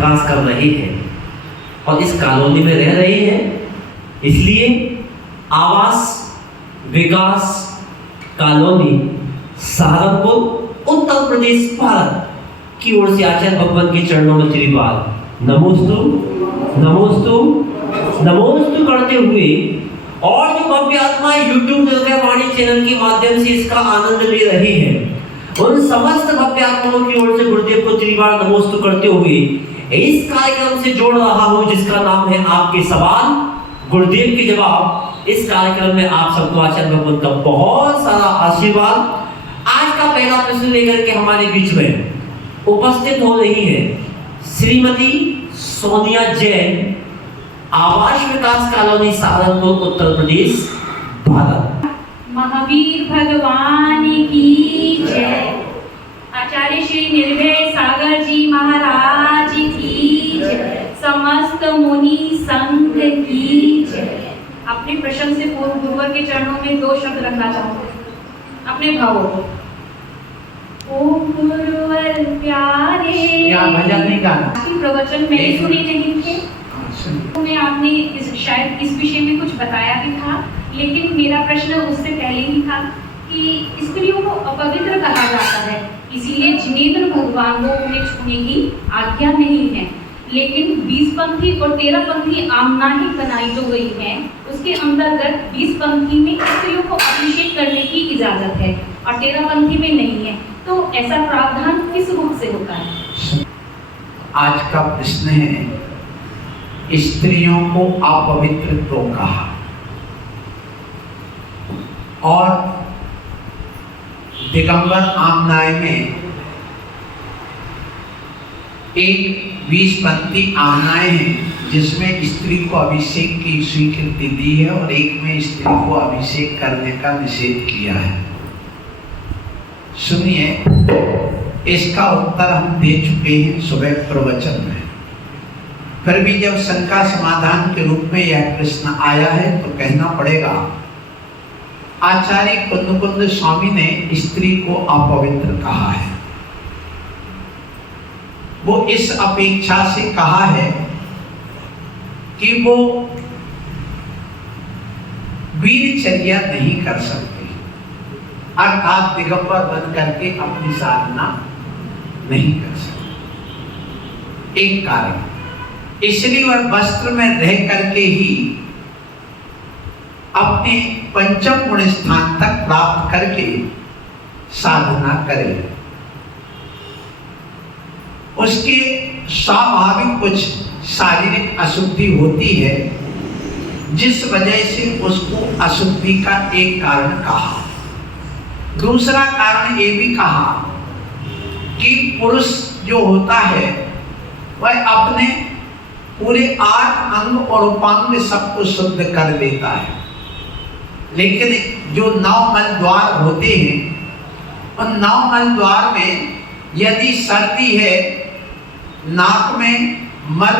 विकास कर रहे हैं और इस कॉलोनी में रह रहे हैं, इसलिए आवास विकास कॉलोनी सहारनपुर उत्तर प्रदेश भारत की ओर से आचार्य भगवान के चरणों में त्रिवार नमोस्तु नमोस्तु नमोस्तु करते हुए और जो भव्य आत्माएं यूट्यूब वाणी चैनल के माध्यम से इसका आनंद ले रही है, उन समस्त भव्य आत्माओं की ओर से गुरुदेव को त्रिवार नमोस्तु करते हुए इस कार्यक्रम से जोड़ रहा हूं जिसका नाम है आपके सवाल गुरुदेव के जवाब। इस कार्यक्रम में आप सबको आचार्य भगवान का बहुत सारा आशीर्वाद। आज का पहला प्रश्न लेकर के हमारे बीच में उपस्थित हो रही है श्रीमती सोनिया जैन, आवास विकास कॉलोनी सहारनपुर उत्तर प्रदेश भारत। महावीर भगवान की जय। आचार्य श्री निर्भय सागर जी महाराज की जय। समस्त मुनि संघ की जय। अपने प्रश्न से पूर्व गुरुवर के चरणों में 2 शब्द रखना चाहूंगा अपने भावों को। ओम गुरुवर प्यारे। भजन नहीं गाना। प्रवचन मैंने सुनी नहीं थे, में आपने शायद इस विषय में कुछ बताया भी था, लेकिन मेरा प्रश्न उससे पहले ही था कि स्त्रियों को अपवित्र कहा जाता है, इसीलिए जिनेंद्र भगवान को उन्हें छूने की आज्ञा नहीं है। लेकिन 20 पंथी और 13 पंथी आमना ही बनाई जो गई है, उसके अंतर्गत 20 पंथी में स्त्रियों को अभिषेक करने की इजाजत है और 13 पंथी में नहीं है। तो ऐसा प्रावधान किस रूप से होता है? आज का प्रश्न है स्त्रियों को अपवित्र तो कहा और दिगंबर आमनाय में एक 20 पंथी आमनाएं हैं जिसमें स्त्री को अभिषेक की स्वीकृति दी है और एक में स्त्री को अभिषेक करने का निषेध किया है। सुनिए, इसका उत्तर हम दे चुके हैं सुबह प्रवचन में। फिर भी जब शंका समाधान के रूप में यह प्रश्न आया है तो कहना पड़ेगा, आचार्य कुंद स्वामी ने स्त्री को अपवित्र कहा है। वो इस अपेक्षा से कहा है कि वो वीरचर्या नहीं कर सकती, अर्थात दिगंबर बन करके अपनी साधना नहीं कर सकती। एक कारण इसलिए वह वस्त्र में रह करके ही अपने पंचम गुण स्थान तक प्राप्त करके साधना करे। उसके स्वाभाविक कुछ शारीरिक अशुद्धि होती है जिस वजह से उसको अशुद्धि का एक कारण कहा। दूसरा कारण ये भी कहा कि पुरुष जो होता है वह अपने पूरे 8 अंग और उपांग सबको शुद्ध कर लेता है, लेकिन जो 9 मल द्वार होते हैं उन 9 मल द्वार में यदि सर्दी है, नाक में मल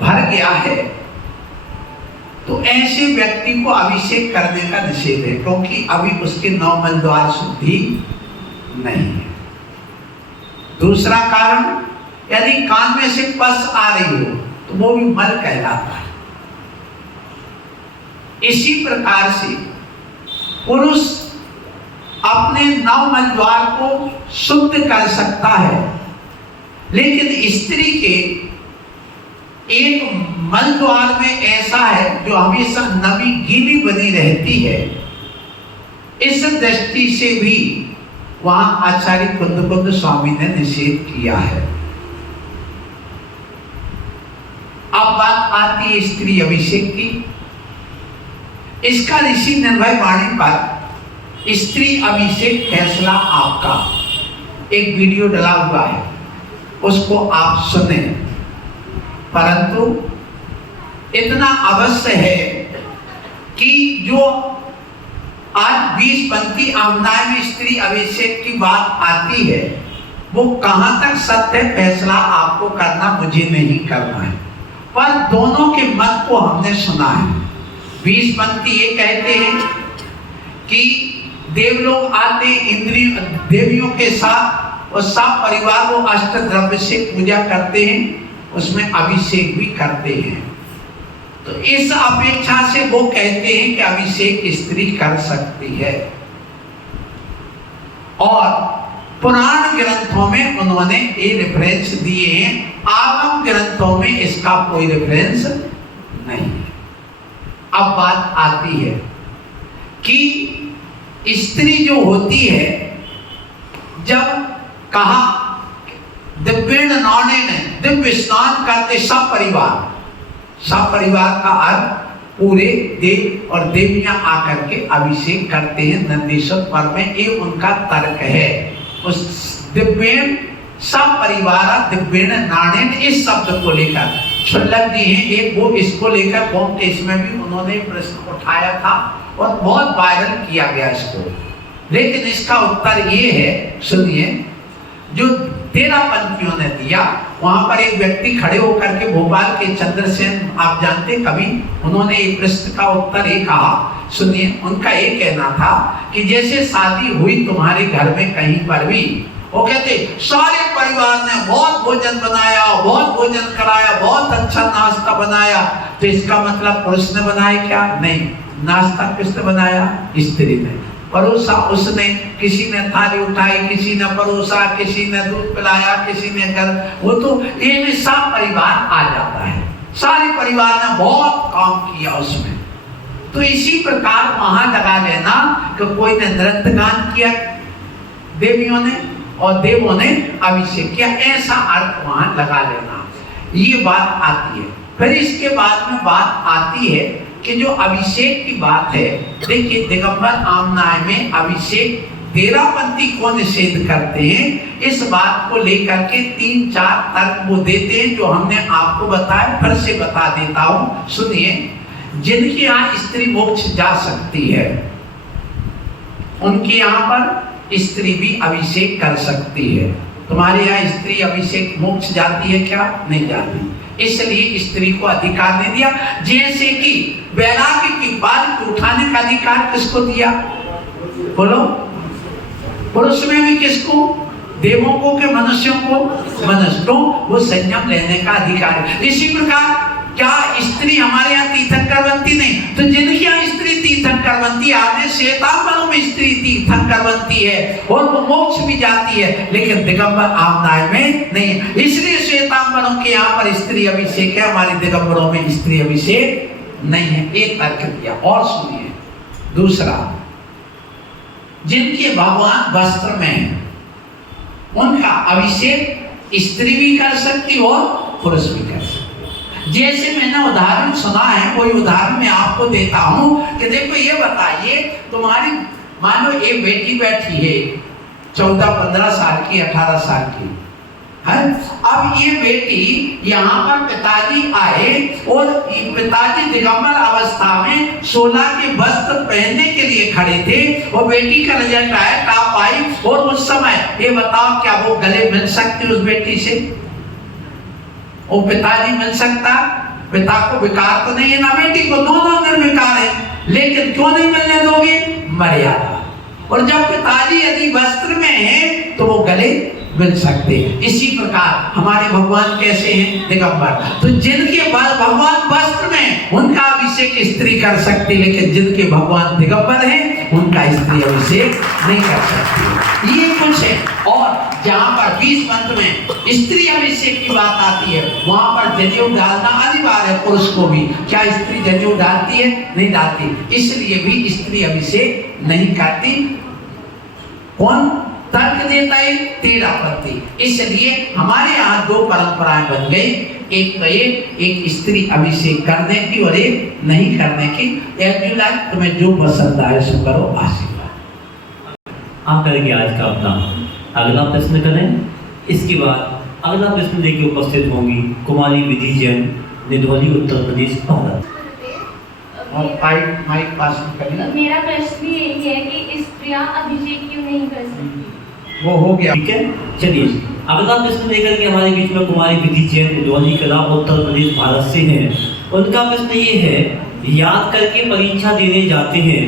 भर गया है, तो ऐसे व्यक्ति को अभिषेक करने का निषेध है, क्योंकि अभी उसके 9 मल द्वार शुद्धि नहीं है। दूसरा कारण, यदि कान में से पस आ रही हो तो वो भी मल कहलाता है। इसी प्रकार से पुरुष अपने 9 मल द्वार को शुद्ध कर सकता है, लेकिन स्त्री के एक मल द्वार में ऐसा है जो हमेशा नमी गीली बनी रहती है। इस दृष्टि से भी वहां आचार्य कुंद स्वामी ने निषेध किया है। अब बात आती है स्त्री अभिषेक की। इसका ऋषि निर्भय वाणी पर स्त्री अभिषेक फैसला आपका एक वीडियो डला हुआ है, उसको आप सुने। परंतु इतना अवश्य है कि जो आज 20 पंथी आमनाय में स्त्री अभिषेक की बात आती है, वो कहां तक सत्य फैसला आपको करना, मुझे नहीं करना है, पर दोनों के मत को हमने सुना है। 20 पंथी ये कहते हैं कि देवलोग आते इंद्रियों देवियों के साथ और सब परिवार वो अष्ट द्रव्य से पूजा करते हैं उसमें अभिषेक भी करते हैं। तो इस अपेक्षा से वो कहते हैं कि अभिषेक स्त्री कर सकती है। और पुराण ग्रंथों में उन्होंने ये रेफरेंस दिए हैं, आगम ग्रंथों में इसका कोई रेफरेंस नहीं है। अब बात आती है कि स्त्री जो होती है, जब कहा दिव्य नौने ने दिव्य स्नान करते सब परिवार का अर्थ पूरे देव और देवियां आकर के अभिषेक करते हैं नंदीश्वर पर में, ये उनका तर्क है। उस दिव्य सब परिवार दिव्य नारायण इस शब्द को लेकर शुल्लक जी हैं एक, वो इसको लेकर कौन टेस्ट में भी उन्होंने प्रश्न उठाया था और बहुत वायरल किया गया इसको। लेकिन इसका उत्तर ये है, सुनिए, जो 13 पंक्तियों ने दिया, वहां पर एक व्यक्ति खड़े होकर के भोपाल के चंद्रसेन, आप जानते कवि, उन्होंने एक प्रश्न का उत्तर ये कहा, सुनिए, उनका ये कहना था कि जैसे शादी हुई तुम्हारे घर में कहीं पर भी, वो कहते सारे परिवार ने बहुत भोजन बनाया, बहुत भोजन कराया, बहुत अच्छा नाश्ता बनाया, तो इसका मतलब पुरुष ने बनाया क्या? नहीं, नाश्ता किसने बनाया? स्त्री ने। परोसा उसने, किसी ने थाली उठाई, किसी ने परोसा, किसी ने दूध पिलाया, किसी ने कर, वो तो ये में सब परिवार आ जाता है, सारे परिवार ने बहुत काम किया उसमें। तो इसी प्रकार वहां लगा लेना कि कोई ने नृत्य गान किया देवियों ने और देवों ने अभिषेक किया, ऐसा अर्थ वहां लगा लेना, ये बात आती है। फिर इसके बाद में बात आती है कि जो अभिषेक की बात है, देखिए दिगंबर आमनाय में अभिषेक 13 पंक्ति को निषेध करते हैं। इस बात को लेकर के 3-4 तर्क वो देते हैं जो हमने आपको बताया, फिर से बता देता हूं, सुनिए। जिनके यहाँ स्त्री मोक्ष जा सकती है, उनके यहाँ पर स्त्री भी अभिषेक कर सकती है। तुम्हारे यहाँ स्त्री अभिषेक मोक्ष जाती है क्या? नहीं जाती, इसलिए स्त्री को अधिकार नहीं दिया। जैसे कि वैराग्य की बात उठाने का अधिकार किसको दिया? बोलो, पुरुष में भी किसको? देवों को के मनुष्यों को? मनुष्य को वो संयम लेने का अधिकार है। इसी प्रकार क्या स्त्री हमारे यहाँ तीर्थंकर बनती नहीं? तो जिनके यहाँ स्त्री तीर्थंकर बनती है, आपने श्वेतांबरों में स्त्री तीर्थंकर बनती है और वो मोक्ष भी जाती है, लेकिन दिगंबर आमनाय में नहीं। इसलिए श्वेतांबरों के यहाँ पर स्त्री अभिषेक है, हमारे दिगंबरों में स्त्री अभिषेक नहीं है, एक तर्क दिया। और सुनिए दूसरा, जिनके भगवान वस्त्र में है, उनका अभिषेक स्त्री भी कर सकती और पुरुष भी कर सकती। जैसे मैंने उदाहरण सुना है, कोई उदाहरण मैं आपको देता हूं कि देखो, ये बताइए, तुम्हारी मान लो एक बेटी बैठी है 14-15 साल की, 18 साल की है। अब ये बेटी यहाँ पर पिताजी आए और पिताजी दिगंबर अवस्था में 16 के वस्त्र पहनने के लिए खड़े थे, और बेटी का रिजल्ट आया, टॉप आई, और उस समय ये बताओ क्या वो गले मिल सकती उस बेटी से? वो पिताजी मिल सकता? पिता को विकार तो नहीं है ना बेटी को, दोनों निर्विकार है, लेकिन क्यों नहीं मिलने दोगे? मर्यादा। और जब पिताजी यदि वस्त्र में है तो वो गले मिल सकते हैं। इसी प्रकार हमारे भगवान कैसे हैं? दिगंबर। तो जिनके भगवान वस्त्र में, उनका अभिषेक स्त्री कर सकती, लेकिन जिनके भगवान दिगंबर हैं, उनका स्त्री अभिषेक नहीं कर सकती। ये कुछ है। और जहाँ पर 20 मंत्र में स्त्री अभिषेक की बात आती है, वहां पर जनेऊ डालना अनिवार्य है पुरुष को भी। क्या स्त्री जनेऊ डालती है? नहीं डालती, इसलिए भी स्त्री अभिषेक नहीं करती। कौन तर्क देता है? 13 पंक्ति। इसलिए हमारे यहाँ 2 परंपराएं बन गई, एक स्त्री अभिषेक करने की और एक नहीं करने की। तुम्हें जो पसंद आए सो करो, आशीर्वाद। आप करेंगे आज का अपना अगला प्रश्न करें। इसके बाद अगला प्रश्न लेके उपस्थित होंगी कुमारी विधि जैन, निधौली, उत्तर प्रदेश, भारत। और माइक पास करिए। मेरा प्रश्न यही है कि स्त्रियां अभिषेक क्यों नहीं कर सकती? वो हो गया, ठीक है। चलिए अगला प्रश्न लेकर के हमारे बीच में कुमारी विधि जैन, निधौली कला, उत्तर प्रदेश, भारत से हैं। उनका प्रश्न ये है, याद करके परीक्षा देने जाते हैं,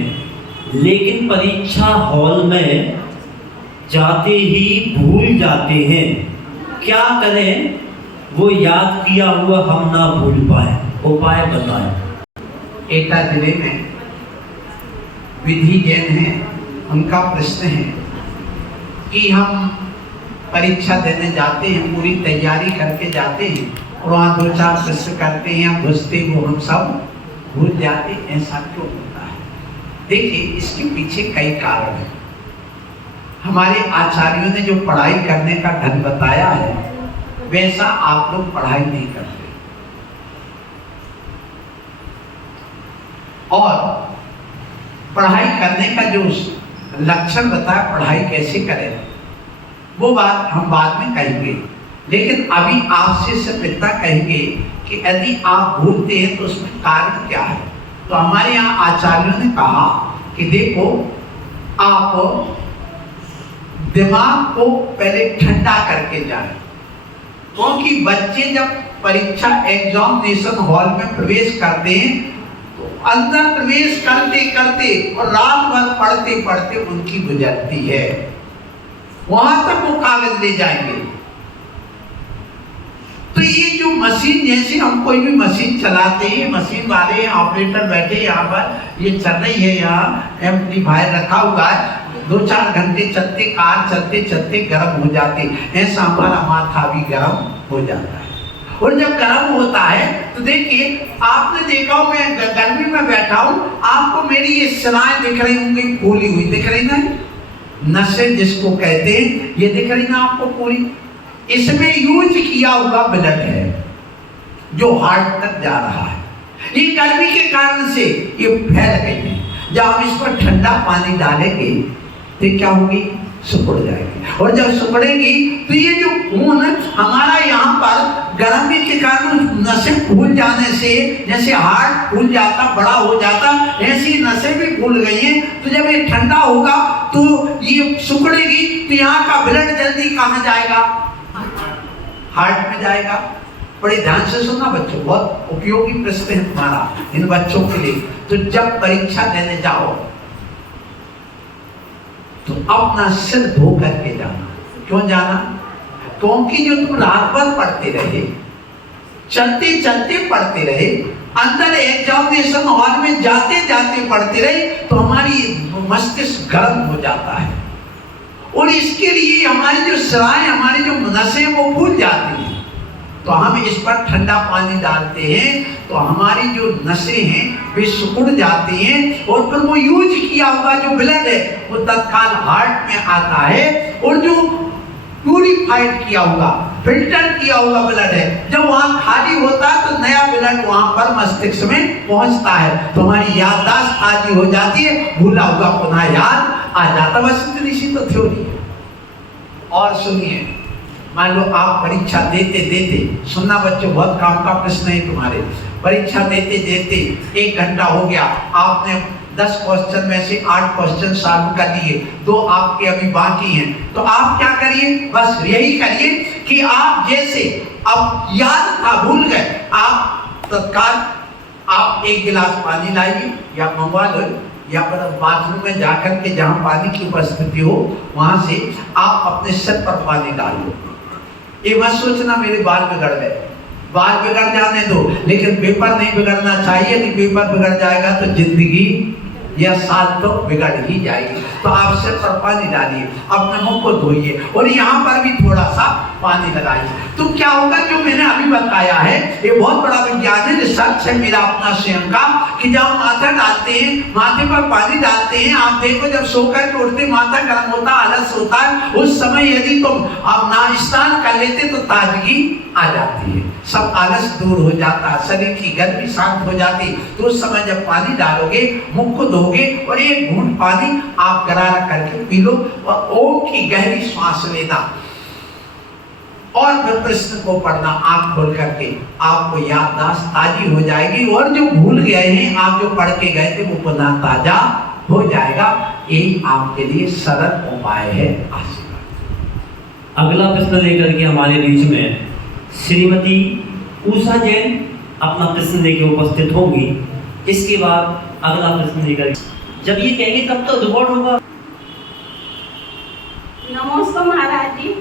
लेकिन परीक्षा हॉल में जाते ही भूल जाते हैं, क्या करें? वो याद किया हुआ हम ना भूल पाए, उपाय बताए। एटा जिले में विधि जैन है, उनका प्रश्न है कि हम परीक्षा देने जाते हैं, पूरी तैयारी करके जाते हैं और वहाँ 2-4 प्रश्न करते हैं, घुसते वो हम सब भूल जाते, ऐसा क्यों होता है? देखिए, इसके पीछे कई कारण हैं। हमारे आचार्यों ने जो पढ़ाई करने का ढंग बताया है वैसा आप लोग पढ़ाई नहीं करते, और पढ़ाई करने का जो लक्षण बताया, पढ़ाई कैसे करें, वो बात हम बाद में कहेंगे। लेकिन अभी आपसे सभ्यता कहेंगे कि यदि आप भूलते हैं तो उसमें कारण क्या है। तो हमारे यहाँ आचार्यों ने कहा कि देखो, आप दिमाग को पहले ठंडा करके जाएं, क्योंकि बच्चे जब परीक्षा एग्जामिनेशन हॉल में प्रवेश करते हैं तो अंदर प्रवेश करते करते और रात भर पढ़ते पढ़ते उनकी गुजरती है, वहां तक वो कागज ले जाएंगे। तो ये जो मशीन, जैसे हम कोई भी मशीन चलाते हैं, मशीन वाले ऑपरेटर बैठे यहाँ पर, ये चल रही है, यहाँ एम्पलीफायर रखा हुआ है, 2-4 घंटे चलते, कार चलते चलते गर्म हो जाते, ऐसा हमारा माथा भी गर्म हो जाता है। और जब गर्म होता है तो देखिए, आपने देखा हो, मैं गर्मी में बैठा हूँ, आपको मेरी ये सिराएं दिख रही होंगी, फूली हुई दिख रही ना, नसें जिसको कहते हैं, ये दिख रही ना आपको पूरी, इसमें यूज किया हुआ ब्लड है जो हार्ट तक जा रहा है। ये गर्मी के कारण से ये फैल गई है। जब हम इस पर ठंडा पानी डालेंगे तो क्या होगी? सिकुड़ जाएगी, और जब सिकुड़ेगी तो ये जो खून हमारा यहाँ पर गर्मी के कारण नसें फूल जाने से, जैसे हार्ट फूल जाता, बड़ा हो जाता, ऐसी नसें भी फूल गई हैं। तो जब ये ठंडा होगा तो ये सिकुड़ेगी, तो यहाँ का ब्लड जल्दी कहाँ जाएगा? हार्ट में जाएगा। बड़े ध्यान से सुनना बच्चों, बहुत उपयोगी प्रश्न है तुम्हारा इन बच्चों के लिए। तो जब परीक्षा देने जाओ तो अपना सिर धो करके जाना। क्यों जाना? क्योंकि जो तुम रात भर पढ़ते रहे, चलते चलते पढ़ते रहे, अंदर एग्जामिनेशन हॉल में जाते जाते पढ़ते रहे, तो हमारी मस्तिष्क गर्म हो जाता है, और इसके लिए हमारी जो सिराएं, हमारी जो नसें वो फूल जाती हैं। तो हम इस पर ठंडा पानी डालते हैं तो हमारी जो नसें हैं वे सिकुड़ जाती हैं, और फिर वो यूज किया हुआ जो ब्लड है वो तत्काल हार्ट में आता है, और जो प्यूरिफाइड किया हुआ, फिल्टर किया हुआ ब्लड है, जब वहाँ खाली होता है तो नया ब्लड वहाँ पर मस्तिष्क में पहुँचता है, तो हमारी याददाश्त ताजी हो जाती है, भूला हुआ पुनः याद आ जाता। बस इतनी सी तो थ्योरी है। और सुनिए, मान लो आप परीक्षा देते देते, सुनना बच्चों, बहुत काम का प्रश्न है तुम्हारे, परीक्षा देते देते 1 घंटा हो गया, आपने 10 क्वेश्चन में से 8 क्वेश्चन सॉल्व कर लिए, 2 आपके अभी बाकी हैं। तो आप क्या करिए? बस यही करिए कि आप जैसे अब याद था, भूल गए, आप तत्काल आप 1 गिलास पानी लाइए या मंगवा लो, या पर बाथरूम में जाकर के जहाँ पानी की उपस्थिति हो वहां से आप अपने सिर पर पानी डाल लो। ये मत सोचना मेरे बाल बिगड़ गए, बाल बिगड़ जाने दो, लेकिन पेपर नहीं बिगड़ना चाहिए। यदि पेपर बिगड़ जाएगा तो जिंदगी या साल तो बिगड़ ही जाएगी। तो आप सिर पर पानी डालिए, अपने मुंह को धोइए, और यहाँ पर भी थोड़ा सा पानी लगाइए। तो क्या होगा? जो मैंने अभी बताया है ये बहुत बड़ा विज्ञान है, रिसर्च है मेरा अपना स्वयं का, कि जब माथा डालते हैं, माथे पर पानी डालते हैं, आप देखो जब सोकर के उठते माथा गर्म होता, आलस होता है, उस समय यदि तुम अब स्नान कर लेते तो ताजगी आ जाती है, सब आलस दूर हो जाता है, शरीर की गर्मी शांत हो जाती। तो उस समय जब पानी डालोगे, मुख को धोगे और 1 घूंट पानी आप गरारा करके पी लो, और ओम की गहरी श्वास लेना, और फिर प्रश्न को पढ़ना आंख खोल करके, आपको याददाश्त ताजी हो जाएगी, और जो भूल गए हैं आप जो पढ़ के गए थे वो पुनः ताजा हो जाएगा। यही आपके लिए सरल उपाय है। आशीर्वाद। अगला प्रश्न लेकर के हमारे बीच में श्रीमती उषा जैन अपना प्रश्न लेकर उपस्थित होंगी। इसके बाद अगला प्रश्न लेकर, जब ये कहेंगे तब तो रिकॉर्ड होगा। नमस्कार महाराज जी,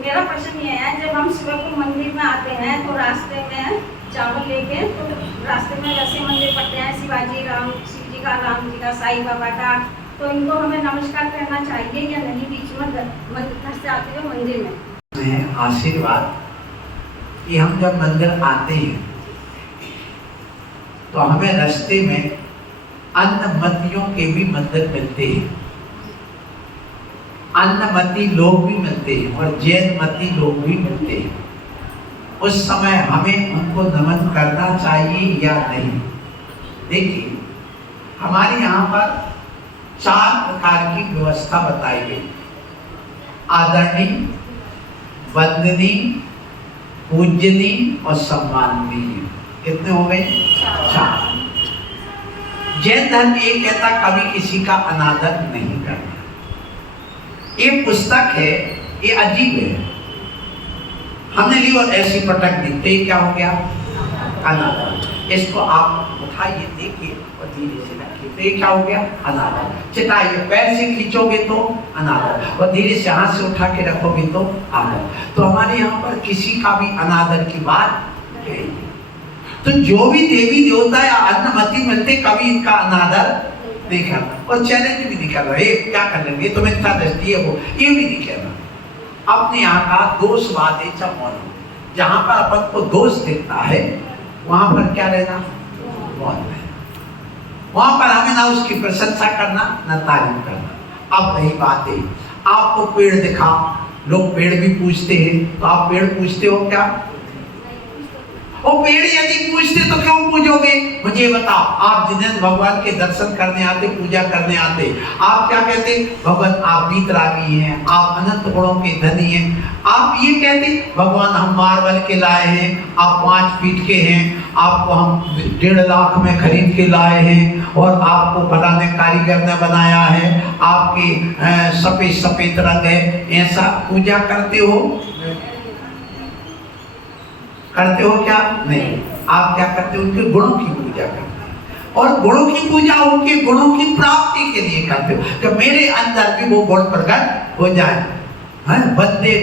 मेरा प्रश्न ये है, जब हम सुबह को मंदिर में आते हैं तो रास्ते में चावल लेके तो रास्ते में वैसे मंदिर पड़ते हैं, शिवाजी राम शिव जी का, राम जी का, साईं बाबा का, तो इनको हमें नमस्कार करना चाहिए या नहीं बीच में घर से आते हुए मंदिर में? आशीर्वाद कि हम जब मंदिर आते हैं तो हमें रास्ते में अन्नमतियों के भी मंदिर मिलते हैं, अन्नमती लोग भी मिलते हैं और जैनमती लोग भी मिलते हैं। उस समय हमें उनको नमन करना चाहिए या नहीं? देखिए, हमारे यहाँ पर 4 प्रकार की व्यवस्था बताई गई: आदरणीय, वंदनीय, पूजनीय और सम्माननीय। कितने हो गए? 4। जैन धर्म ये कहता कभी किसी का अनादर नहीं करना। ये पुस्तक है, ये अजीब है, हमने ली और ऐसी पटक दी तो ये क्या हो गया? अनादर। इसको आप उठाइए, देखिए और धीरे से रखिए तो ये क्या हो गया? अनादर। चिताइए, पैर से खींचोगे तो अनादर और धीरे से हाथ से उठा के रखोगे तो आदर। तो हमारे यहाँ पर किसी का भी अनादर की बात है। तो जो भी देवी देवता या अन्नमती मिलते कभी इनका अनादर नहीं करना और चैलेंज भी नहीं कर रहा है, क्या कर लेंगे तो मिथ्या दृष्टि है वो, ये भी नहीं कहना। अपने यहाँ का दोषवाद मौन, जहाँ पर अपन को दोष दिखता है वहां पर क्या रहना? मौन है। वहां पर हमें ना उसकी प्रशंसा करना ना तारीफ करना। अब रही बात है, आपको पेड़ दिखा, लोग पेड़ भी पूछते हैं, तो आप पेड़ पूछते हो क्या? और पेड़ यदि पूछते तो क्यों पूजोगे? मुझे बताओ, आप जिन्हें भगवान के दर्शन करने आते, पूजा करने आते, आप क्या कहते? भगवान आप वीतरागी हैं, आप अनंत गुणों के धनी हैं। आप ये कहते भगवान हम मार्बल के लाए हैं, आप 5 फीट के हैं, आपको हम 1.5 लाख में खरीद के लाए हैं और आपको फलाने कारीगर ने बनाया है, आपके सफेद सफेद रंग है, ऐसा पूजा करते हो? करते हो क्या? नहीं। आप क्या करते हो? उनके गुणों की पूजा करते हो और गुणों की पूजा उनके गुणों की प्राप्ति के लिए करते हो कि मेरे अंदर भी वो गुण प्रकट हो जाए। बंदे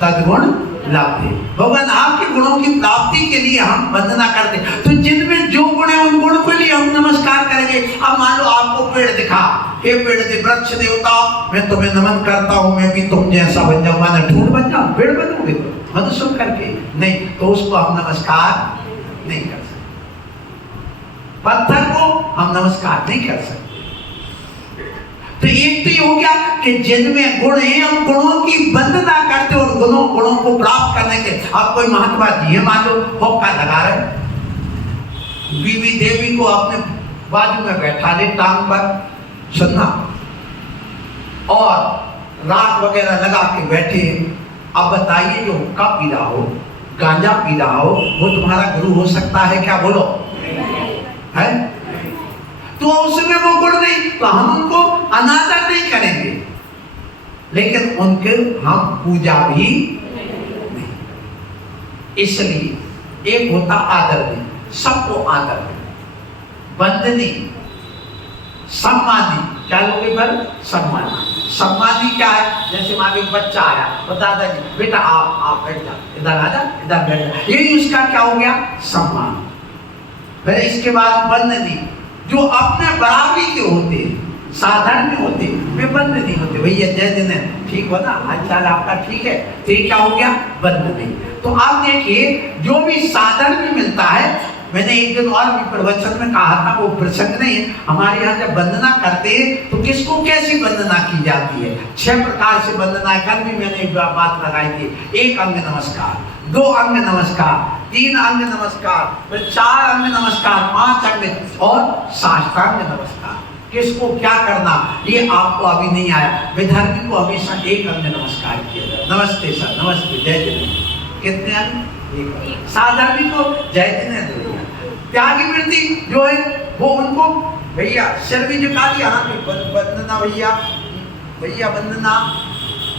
तद्गुण लाभे, भगवान आपके गुणों की प्राप्ति के लिए हम वंदना करते। तो जिनमें जो गुण है उन गुण के लिए हम नमस्कार करेंगे। अब मान लो आपको पेड़ दिखा, हे पेड़ दे वृक्ष देवता, मैं तुम्हें नमन करता हूँ, मैं भी तुम जैसा बन जाऊँ, माना ढूंढ बन जाऊँ, पेड़ बनोगे तो मधुसून करके नहीं, तो उसको हम नमस्कार नहीं कर सकते। पत्थर को हम नमस्कार नहीं कर सकते। तो एक तो ये हो गया कि जिनमें गुण है हम गुणों की वंदना करते और गुणों को प्राप्त करने के। अब कोई महात्मा जी है, मान लो होका लगा रहे, बीवी देवी को अपने बाजू में बैठा ले टांग पर, सुनना, और राख वगैरह लगा के बैठे। अब बताइए, जो हुक्का पी रहा हो, गांजा पी रहा हो, वो तुम्हारा गुरु हो सकता है क्या? बोलो, है? तो उसमें वो गुण नहीं, तो हम उनको अनादर नहीं करेंगे, लेकिन उनके हम पूजा भी नहीं। इसलिए एक होता आदरणीय, सबको आदर, वंदनीय, सम्मानी। क्या लोगे पर? सम्मानी। सम्मानी क्या है? जैसे मान लो बच्चा आया, तो दादाजी बेटा आप बैठ जा, इधर आ जा, इधर बैठ जा, ये उसका क्या हो गया? सम्मान। फिर इसके बाद वंदनीय, जो अपने बराबरी के होते हैं, साधारण होते, वे वंदनीय होते। भैया जय दिन है, ठीक हो ना, हालचाल आपका ठीक है, तो ये क्या हो गया? वंदनीय। तो आप देखिए, जो भी साधारण में मिलता है, मैंने एक दिन और भी प्रवचन में कहा था, वो प्रसंग नहीं है। हमारे यहाँ जब वंदना करते हैं तो किसको कैसी वंदना की जाती है? 6 प्रकार से वंदना। कल भी मैंने एक बात लगाई थी, 1 अंग नमस्कार, 2 अंग नमस्कार, 3 अंग नमस्कार, फिर 4 अंग नमस्कार, 5 अंग और साष्टांग नमस्कार। किसको क्या करना ये आपको अभी नहीं आया। विधर्मी को हमेशा 1 अंग नमस्कार किया जाए, नमस्ते सर, नमस्ते, जय जय। कितने अंग? 1। साधारण को जय जिनेंद्र। त्यागी वृत्ति जो है वो उनको भैया सिर भी झुका दिया, हाँ वंदना भैया, भैया वंदना,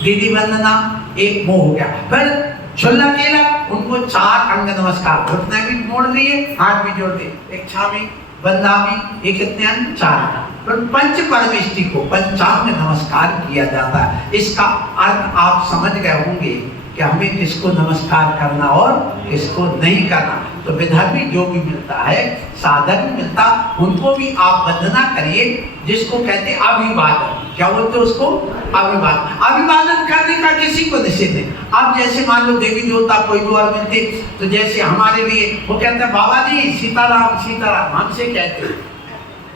दीदी वंदना, एक वो हो गया। फिर छुल्ला केला, उनको 4 अंग नमस्कार, घुटने भी मोड़ लिए, हाथ भी जोड़ दिए, एक छावी, बंदावी, एक कितने अंग? 4। फिर पंच परमेष्टि को पंचांग नमस्कार किया जाता है। इसका अर्थ आप समझ गए होंगे कि हमें किसको नमस्कार करना और किसको नहीं करना। तो विधर्मी जो भी मिलता है, साधक भी मिलता, उनको भी आप वंदना करिए, जिसको कहते हैं अभिवादन। क्या बोलते हैं उसको? अभिवादन। अभिवादन करने का किसी को निषेध है। अब जैसे मान लो देवी देवता कोई भी और मिलते, तो जैसे हमारे लिए वो कहते हैं बाबा जी सीताराम सीताराम, हमसे कहते हैं।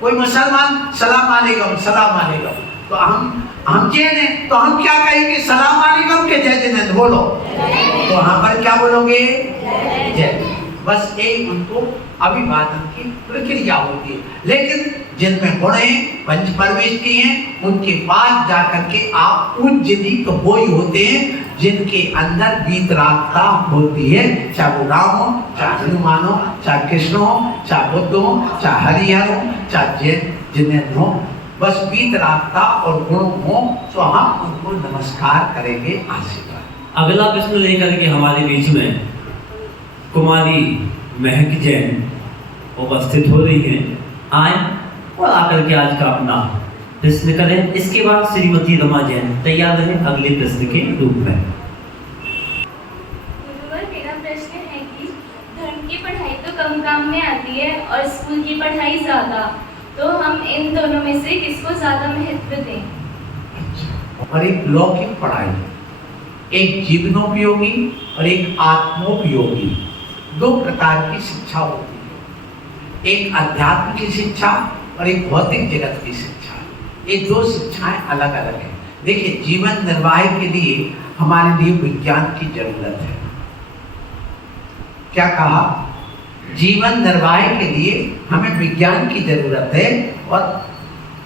कोई मुसलमान सलाम अलैकुम सलाम अलैकुम, तो हम जैन हैं, तो हम क्या कहेंगे? सलाम अलैकुम के जय जिनेंद्र बोलो। तो वहां पर क्या बोलोगे? जय। बस यही उनको अभिवादन की प्रक्रिया होती है। लेकिन जिनमें गुण है, पंच परमेष्टि हैं, उनके पास जाकर के आप पूज्य जी तो वो ही होते हैं जिनके अंदर वीतरागता होती है। चाहे वो राम हो, चाहे हनुमान हो, चाहे कृष्ण हो, चाहे बुद्ध हो, चाहे हरिहर हो, चाहे जिनेंद्र हो, बस वीतरागता और गुण हो तो हम उनको नमस्कार करेंगे, आशीर्वाद। अगला प्रश्न लेकर के हमारे बीच में कुमारी महक जैन उपस्थित हो रही हैं। आए और आकर के आज का अपना प्रश्न करें। इसके बाद श्रीमती रमा जैन तैयार रहें अगले प्रश्न के रूप में। मेरा प्रश्न है कि धर्म की पढ़ाई तो कम काम में आती है और स्कूल की पढ़ाई ज्यादा, तो हम इन दोनों में से किसको ज्यादा महत्व दें? और एक लौकिक पढ़ाई, एक जीवनोपयोगी और एक आत्मोपयोगी, दो प्रकार की शिक्षा होती है। एक अध्यात्म की शिक्षा और एक भौतिक जगत की शिक्षा। ये दो शिक्षाएं अलग अलग हैं। देखिए, जीवन निर्वाह के लिए हमारे लिए विज्ञान की जरूरत है। क्या कहा? जीवन निर्वाह के लिए हमें विज्ञान की जरूरत है और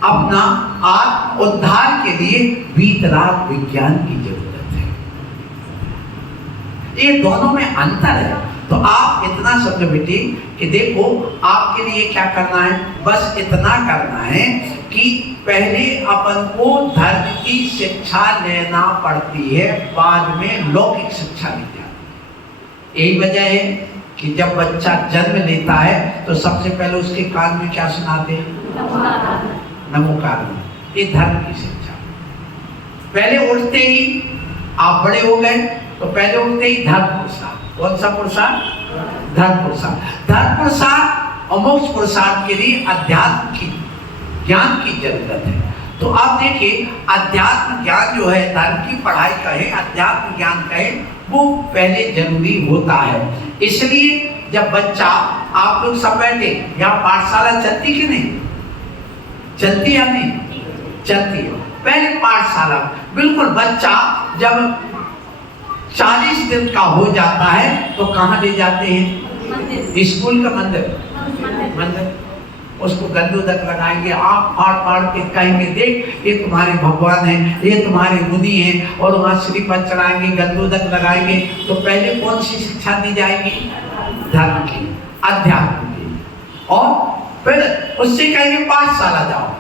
अपना आत्म उद्धार के लिए वीतराग विज्ञान की जरूरत है। ये दोनों में अंतर है। तो आप इतना समझो बेटी कि देखो, आपके लिए क्या करना है? बस इतना करना है कि पहले अपन को धर्म की शिक्षा लेना पड़ती है, बाद में लौकिक शिक्षा ली जाती है। यही वजह है कि जब बच्चा जन्म लेता है तो सबसे पहले उसके कान में क्या सुनाते हैं? नमोकार। ये धर्म की शिक्षा। पहले उठते ही आप बड़े हो गए तो पहले उठते ही धर्म पुरुषार्थ। कौन सा पुरुषार्थ? धर्म पुरुषार्थ। धर्म पुरुषार्थ और मोक्ष पुरुषार्थ के लिए अध्यात्म की ज्ञान की जरूरत है। तो आप देखिए, अध्यात्म ज्ञान जो है, धर्म की पढ़ाई का है, अध्यात्म ज्ञान का है, वो पहले जरूरी होता है। इसलिए जब बच्चा, आप लोग सब बैठे, यहाँ पाठशाला चलती कि नहीं चलती या नहीं चलती है? पहले पाठशाला बिल्कुल बच्चा जब 40 दिन का हो जाता है तो कहाँ ले जाते हैं? स्कूल का मंदिर। उसको गंदोदक लगाएंगे, आप फाड़ फाड़ के कहेंगे देख ये तुम्हारे भगवान हैं, ये तुम्हारे मुनि हैं, और वहाँ श्रीपद चढ़ाएंगे, गंदोदक लगाएंगे। तो पहले कौन सी शिक्षा दी जाएगी? धर्म की, अध्यात्म की। और फिर उससे कहेंगे पाठशाला जाओ।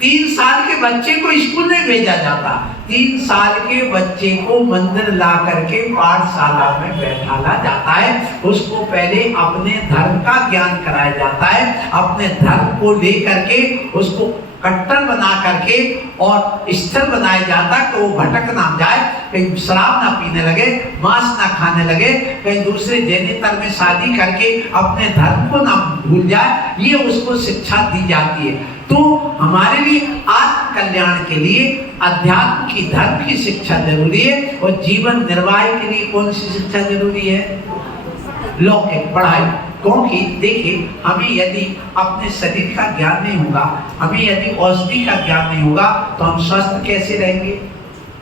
3 साल के बच्चे को स्कूल नहीं भेजा जाता, 3 साल के बच्चे को मंदिर ला करके पाठशाला में बैठाला जाता है। उसको पहले अपने धर्म का ज्ञान कराया जाता है, अपने धर्म को लेकर के उसको कट्टर बना करके और स्थिर बनाया जाता कि वो भटक ना जाए, कहीं शराब ना पीने लगे, मांस ना खाने लगे, कहीं दूसरे जनेतर में शादी करके अपने धर्म को ना भूल जाए। ये उसको शिक्षा दी जाती है। तो हमारे लिए आत्म कल्याण के लिए अध्यात्म की, धर्म की शिक्षा जरूरी है, और जीवन निर्वाह के लिए कौन सी शिक्षा जरूरी है? लौकिक पढ़ाई। क्योंकि देखिए, हमें यदि अपने शरीर का ज्ञान नहीं होगा, हमें यदि औषधि का ज्ञान नहीं होगा, तो हम स्वस्थ कैसे रहेंगे?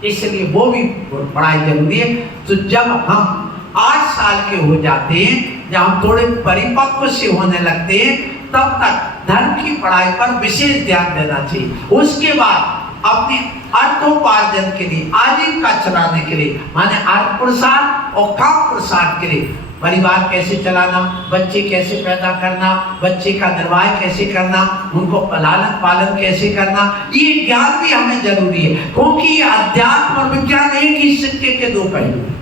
इसलिए वो भी पढ़ाई जरूरी है। तो जब हम 8 साल के हो जाते हैं, जब हम थोड़े परिपक्व से होने लगते हैं, तब तक धर्म की पढ़ाई पर विशेष ध्यान देना चाहिए। उसके बाद अपने अर्थोपार्जन के लिए, आजीविका चलाने के लिए, माने अर्थ पुरुषार्थ और काम पुरुषार्थ के लिए, परिवार कैसे चलाना, बच्चे कैसे पैदा करना, बच्चे का निर्वाह कैसे करना, उनको लालन पालन कैसे करना, ये ज्ञान भी हमें जरूरी है। क्योंकि अध्यात्म और विज्ञान एक ही सिक्के के 2 पहलू हैं।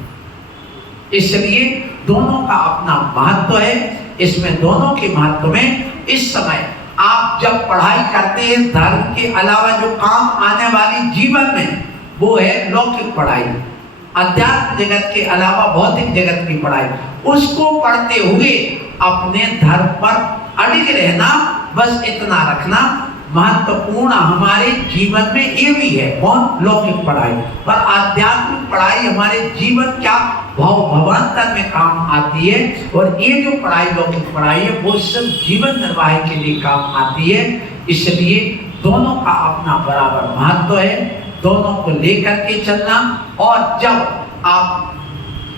इसलिए दोनों का अपना महत्व है। इसमें दोनों के महत्व में इस समय आप जब पढ़ाई करते हैं, धर्म के अलावा जो काम आने वाली जीवन में, वो है लौकिक पढ़ाई। अध्यात्म जगत के अलावा भौतिक जगत की पढ़ाई, उसको पढ़ते हुए अपने धर्म पर अडिग रहना, बस इतना रखना महत्वपूर्ण हमारे जीवन में ये भी है। कौन? लौकिक पढ़ाई। पर आध्यात्मिक पढ़ाई हमारे जीवन क्या भवांतर में काम आती है, और ये जो पढ़ाई लौकिक पढ़ाई है वो सब जीवन निर्वाह के लिए काम आती है। इसलिए दोनों का अपना बराबर महत्व है, दोनों को लेकर के चलना। और जब आप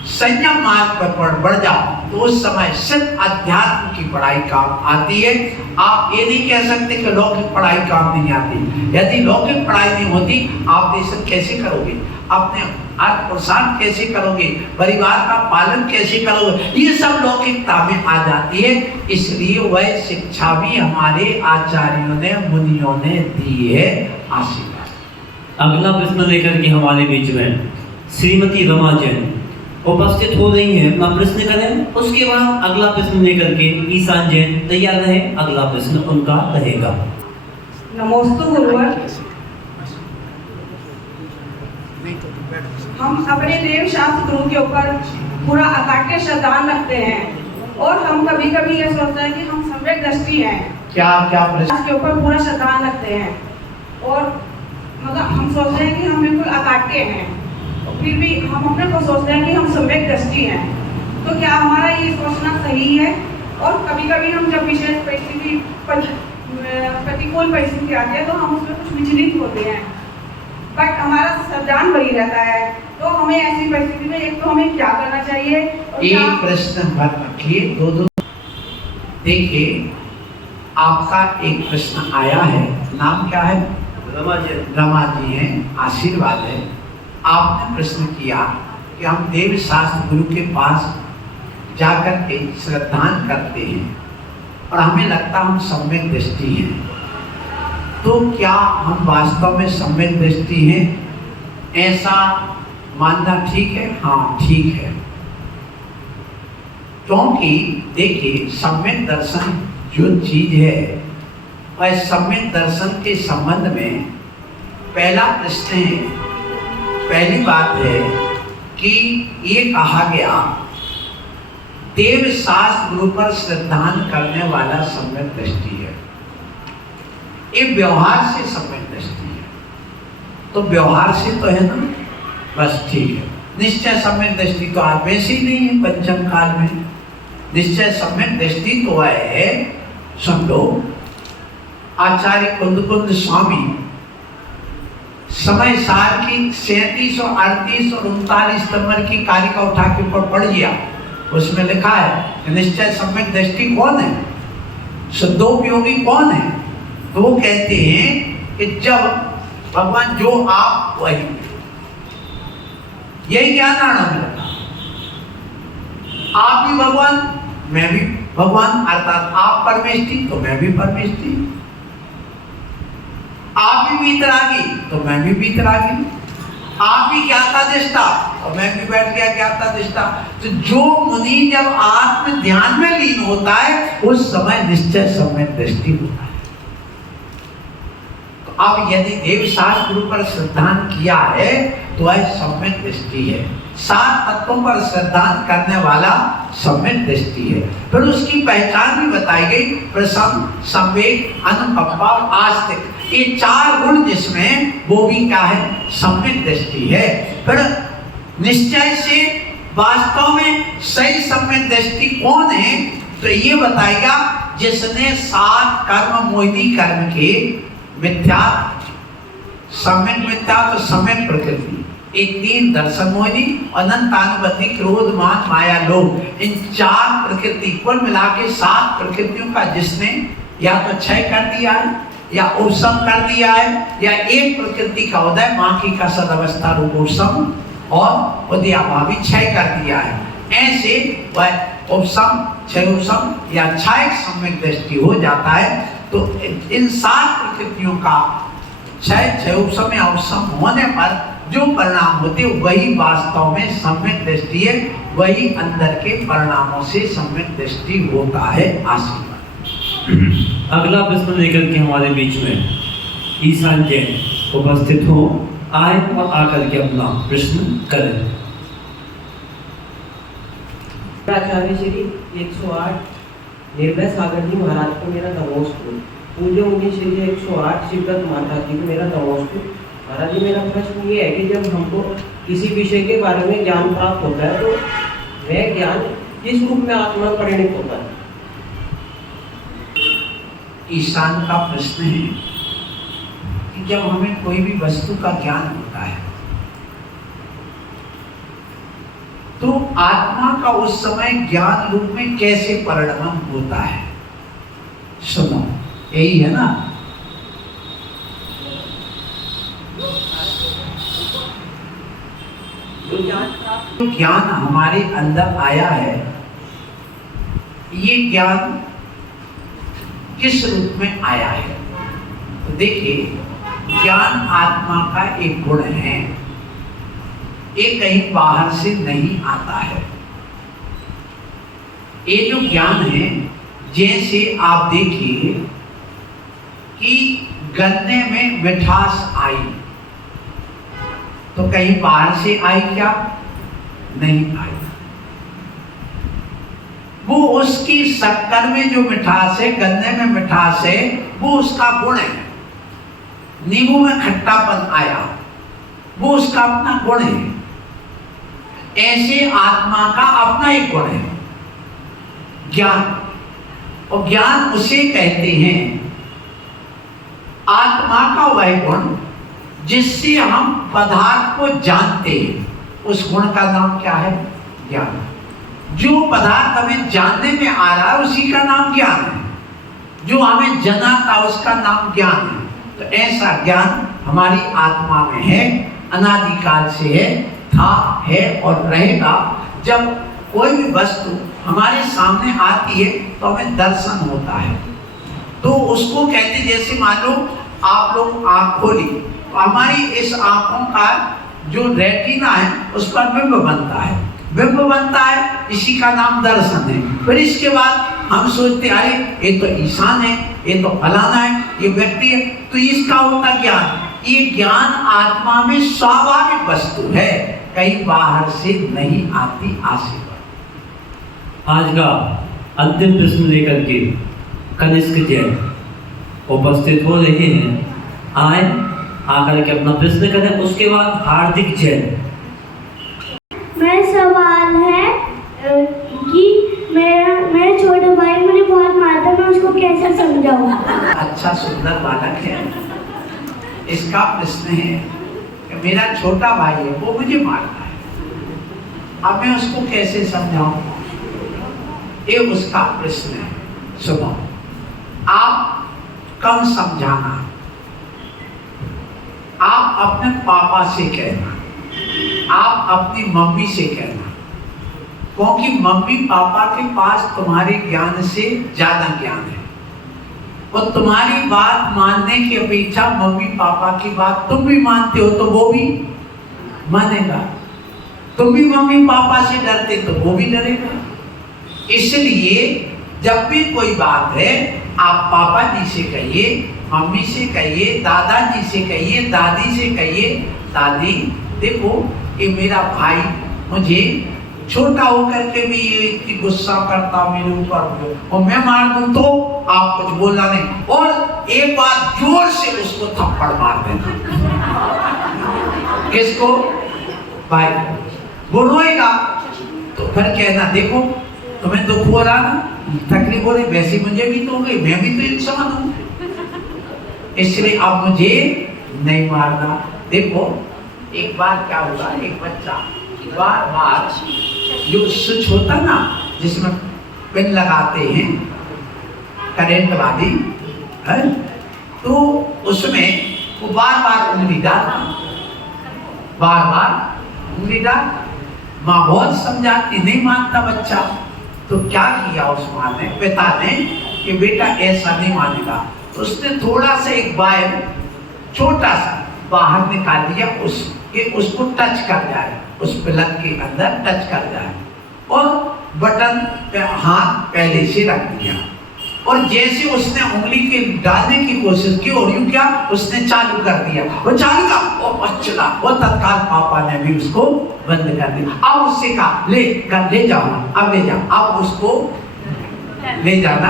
संयम मार्ग पर बढ़ जाओ तो उस समय सिर्फ अध्यात्म की पढ़ाई काम आती है। आप ये नहीं कह सकते कि लौकिक पढ़ाई काम नहीं आती। यदि लौकिक पढ़ाई नहीं होती, आप देश कैसे करोगे, अपने अर्थ प्रसाद कैसे करोगे, परिवार का पालन कैसे करोगे, ये सब लौकिकता में आ जाती है। इसलिए वह शिक्षा भी हमारे आचार्यों ने, मुनियों ने दी है। आशीर्वाद। अगला प्रश्न लेकर के हमारे बीच में श्रीमती रमा जैन उपस्थित हो रही हैं, अपना प्रश्न करें। उसके बाद अगला प्रश्न लेकर के ईशान जैन तैयार रहे, अगला प्रश्न उनका रहेगा। नमोस्तु गुरुवर। हम अपने देव शास्त्र गुरु के ऊपर पूरा अकाट्य श्रद्धान रखते हैं, और हम कभी कभी ये सोचते हैं कि हम सम्यक दृष्टि हैं। क्या क्या प्रश्न? के ऊपर पूरा श्रद्धान रखते हैं, और मतलब हम सोचते हैं कि हम बिल्कुल अकाट्य हैं, फिर भी हम अपने को सोचते हैं कि हम सम्यक दृष्टि हैं। तो क्या हमारा ये सोचना सही है? और कभी कभी हम जब विशेष परिस्थिति प्रतिकूल परिस्थिति आती है तो हम उसमें कुछ विचलित होते हैं, बट हमारा श्रद्धान वही रहता है। तो हमें ऐसी परिस्थिति में एक तो हमें क्या करना चाहिए? एक प्रश्न मत रखिए, दो दो। देखिए, आपका एक प्रश्न आया है, नाम क्या है? रमा जी हैं, आशीर्वाद है। आपने प्रश्न किया कि हम देव शास्त्र गुरु के पास जाकर के श्रद्धान करते हैं और हमें लगता हम सम्यक दृष्टि हैं। तो क्या हम वास्तव में सम्यक दृष्टि हैं? ऐसा मानना ठीक है? हाँ, ठीक है। क्योंकि देखिए, सम्यक दर्शन जो चीज है वह सम्यक दर्शन के संबंध में पहला प्रश्न है, पहली बात है कि ये कहा गया देव शास्त्र गुरु पर श्रद्धान करने वाला सम्यक दृष्टि है। ये व्यवहार से सम्यक दृष्टि है, तो व्यवहार से तो है ना, बस ठीक है। निश्चय सम्यक दृष्टि तो आज वैसे ही नहीं है पंचम काल में। निश्चय सम्यक दृष्टि तो है, सुन लो, आचार्य कुंद स्वामी समय सार की 37 और 38 और 39 नंबर की कारिका उठा के पढ़ लिया। उसमें लिखा है कि निश्चय सम्यक दृष्टि कौन है, शुद्धोपयोगी कौन है। तो वो कहते हैं कि जब भगवान जो आप वही, यही ज्ञान में लगा। आप भी भगवान, मैं भी भगवान, अर्थात आप परमेष्टि तो मैं भी परमेष्टि। आप भी वीतरागी तो मैं भी वीतरागी। आप भी ज्ञाता दृष्टा और मैं भी बैठ गया ज्ञाता दृष्टा। तो जो मुनि जब आत्म ध्यान में लीन होता है उस समय निश्चय सम्यक दृष्टि होता है। तो अब यदि देव शास्त्र गुरु पर श्रद्धान किया है तो वह सम्यक दृष्टि है। 7 तत्वों पर श्रद्धान करने वाला सम्यक दृष्टि है। फिर उसकी पहचान भी बताई गई, प्रसन्न, संवेग, अनुकंपा, आस्तिक। ये 4 गुण जिसमें, वो भी क्या है? सम्यक दृष्टि है। फिर निश्चय से वास्तव में सही सम्यक दृष्टि कौन है? तो ये बताएगा जिसने 7 कर्म मोहिनी कर्म के मिथ्या, सम्यक मिथ्या तो सम्यक प्रकृति, ये 3 दर्शन मोहिनी, अनंतानुबंधी, क्रोध, मान, माया, लोभ, इन 4 प्रकृति कुल मिला के 7 प्रकृतियों का जिसने या तो क्षय कर दिया है या उपशम कर दिया है, या एक प्रकृति का उदय, बाकी का सदवस्था रूप उपशम और उदयाभावी क्षय कर दिया है। ऐसे वह उपशम, क्षय उपशम या क्षय सम्यक दृष्टि हो जाता है। तो इन 7 प्रकृतियों का क्षय उपशम या उपशम होने पर जो परिणाम होते वही वास्तव में सम्यक दृष्टि है, वही अंदर के परिणामों से सम्यक दृष्टि होता है। आशीर्वाद। अगला प्रश्न लेकर के हमारे बीच में ईशान जैन उपस्थित हो, आए और आकर के अपना प्रश्न करें। आचार्य श्री 108 निर्भय सागर जी महाराज को मेरा नमोस्तु। पूज्य मुनि श्री 108 शिवदत्त माता जी को मेरा नमोस्तु। महाराज जी, मेरा प्रश्न ये है कि जब हमको किसी विषय के बारे में ज्ञान प्राप्त होता है तो वह ज्ञान किस रूप में आत्मा में परिणित होता है? ईशान का प्रश्न है कि जब हमें कोई भी वस्तु का ज्ञान होता है तो आत्मा का उस समय ज्ञान रूप में कैसे परिणमन होता है। सुनो, यही है ना। जो ज्ञान हमारे अंदर आया है, ये ज्ञान किस रूप में आया है? तो देखिए, ज्ञान आत्मा का एक गुण है, ये कहीं बाहर से नहीं आता है। ये जो ज्ञान है, जैसे आप देखिए कि गन्ने में मिठास आई तो कहीं बाहर से आई क्या? नहीं आई। वो उसकी शक्कर में जो मिठास है, गन्ने में मिठास है, वो उसका गुण है। नींबू में खट्टापन आया, वो उसका अपना गुण है। ऐसे आत्मा का अपना एक गुण है, ज्ञान। और ज्ञान उसे कहते हैं, आत्मा का वह गुण जिससे हम पदार्थ को जानते हैं, उस गुण का नाम क्या है? ज्ञान। जो पदार्थ हमें जानने में आ रहा है उसी का नाम ज्ञान है। जो हमें जनाता उसका नाम ज्ञान है। तो ऐसा ज्ञान हमारी आत्मा में है, अनादिकाल से है, था, है और रहेगा। जब कोई भी वस्तु हमारे सामने आती है तो हमें दर्शन होता है, तो उसको कहते, जैसे मान लो आप लोग आँख खोली तो हमारी इस आँखों का जो रेटिना है उस पर बिंब बनता है। बिंब बनता है, इसी का नाम दर्शन है। फिर इसके बाद हम सोचते, अरे ये तो ईशान है, ये तो फलाना है, ये व्यक्ति है, तो इसका होता ज्ञान। ये ज्ञान आत्मा में स्वाभाविक वस्तु है, कहीं बाहर से नहीं आती आशीर्वाद। आज का अंतिम प्रश्न लेकर के कनिष्क जैन उपस्थित हो रहे हैं। आए, आकर के अपना प्रश्न करें। उसके बाद हार्दिक जैन। मेरा सवाल है कि मेरा छोटा भाई मुझे बहुत मारता है, मैं उसको कैसे समझाऊं? अच्छा सुंदर बालक है। इसका प्रश्न है कि मेरा छोटा भाई है, वो मुझे मारता है, अब मैं उसको कैसे समझाऊं? ये उसका प्रश्न है। सुनो, आप कम समझाना, आप अपने पापा से कहना, आप अपनी मम्मी से कहना, क्योंकि मम्मी पापा के पास तुम्हारे ज्ञान से ज्यादा ज्ञान है। और तुम्हारी बात मानने की अपेक्षा मम्मी पापा की बात तुम भी मानते हो तो वो भी मानेगा। तुम भी मम्मी पापा से डरते तो वो भी डरेगा। इसलिए जब भी कोई बात है, आप पापा जी से कहिए, मम्मी से कहिए, दादाजी से कहिए, दादी से कहिए, दादी देखो ये मेरा भाई मुझे छोटा होकर के भी ये इतनी गुस्सा करता मेरे ऊपर, और मैं मार दूं तो आप कुछ बोलना नहीं, और एक बार जोर से उसको थप्पड़ मार देना। किसको? भाई। वो रोएगा तो फिर कहना, देखो तुम्हें दुख हो रहा ना, तकलीफ हो रही, वैसे मुझे भी तो हो गई, मैं भी तो इंसान हूं, इसलिए अब मुझे नहीं मारना। देखो एक बार क्या होता है, एक बच्चा बार बार जो स्विच होता ना जिसमें पिन लगाते हैं करंट वाली है, तो उसमें वो बार बार उंगली डालता, बार बार उंगली डालता। माँ बहुत समझाती, नहीं मानता बच्चा, तो क्या किया उस माँ ने, पिता ने, कि बेटा ऐसा नहीं मानेगा, तो उसने थोड़ा सा एक वायर छोटा सा बाहर निकाल दिया, उसको टच कर जाए, उस प्लग के अंदर टच कर जाए, और बटन पे हाथ पहले से रख दिया। और जैसे उसने उंगली के डालने की कोशिश की और यूं क्या उसने चालू कर दिया, वो चालू का वो चला, वो तत्काल पापा ने भी उसको बंद कर दिया। अब उससे कहा ले जाओ, अब ले जाओ, अब उसको ले जाना,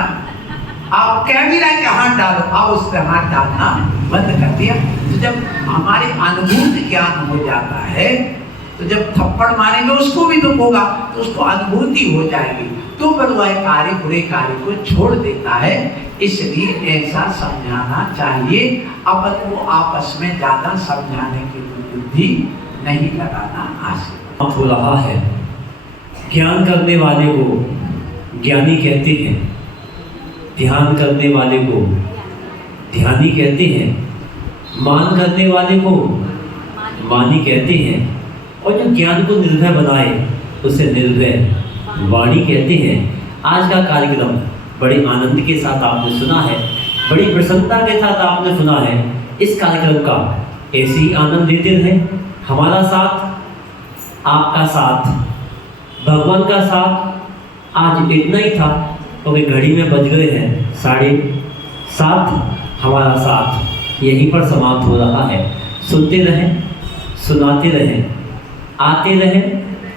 आप कह भी रहे कि हाथ डालो, अब उस पर हाथ डालना बंद कर दिया। तो जब हमारे अनुभूति ज्ञान हो जाता है तो जब थप्पड़ मारेंगे उसको भी दुख होगा, तो उसको अनुभूति हो जाएगी, तो फिर वह कार्य बुरे कार्य को छोड़ देता है। इसलिए ऐसा समझाना चाहिए, अपन को आपस में ज्यादा समझाने की बुद्धि नहीं लगाना आवश्यक हो रहा है। ज्ञान करने वाले को ज्ञानी कहते हैं, ध्यान करने वाले को ध्यानी कहते हैं, मान करने वाले को मानी कहते हैं, और जो ज्ञान को निर्भय बनाए उसे निर्भय वाणी कहते हैं। आज का कार्यक्रम बड़े आनंद के साथ आपने सुना है, बड़ी प्रसन्नता के साथ आपने सुना है। इस कार्यक्रम का ऐसे ही आनंद लेते रहे। हमारा साथ, आपका साथ, भगवान का साथ आज इतना ही था, क्योंकि घड़ी में बज गए हैं 7:30। हमारा साथ यहीं पर समाप्त हो रहा है। सुनते रहें, सुनाते रहें, आते रहें,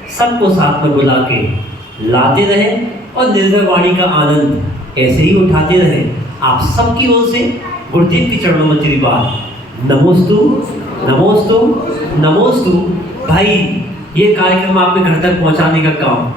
सबको साथ में बुला के लाते रहें और निर्भय वाणी का आनंद ऐसे ही उठाते रहें। आप सबकी ओर से गुरुदेव के चरणों में तेरी बात नमोस्तु नमोस्तु नमोस्तु। भाई ये कार्यक्रम आपके घर तक पहुंचाने का काम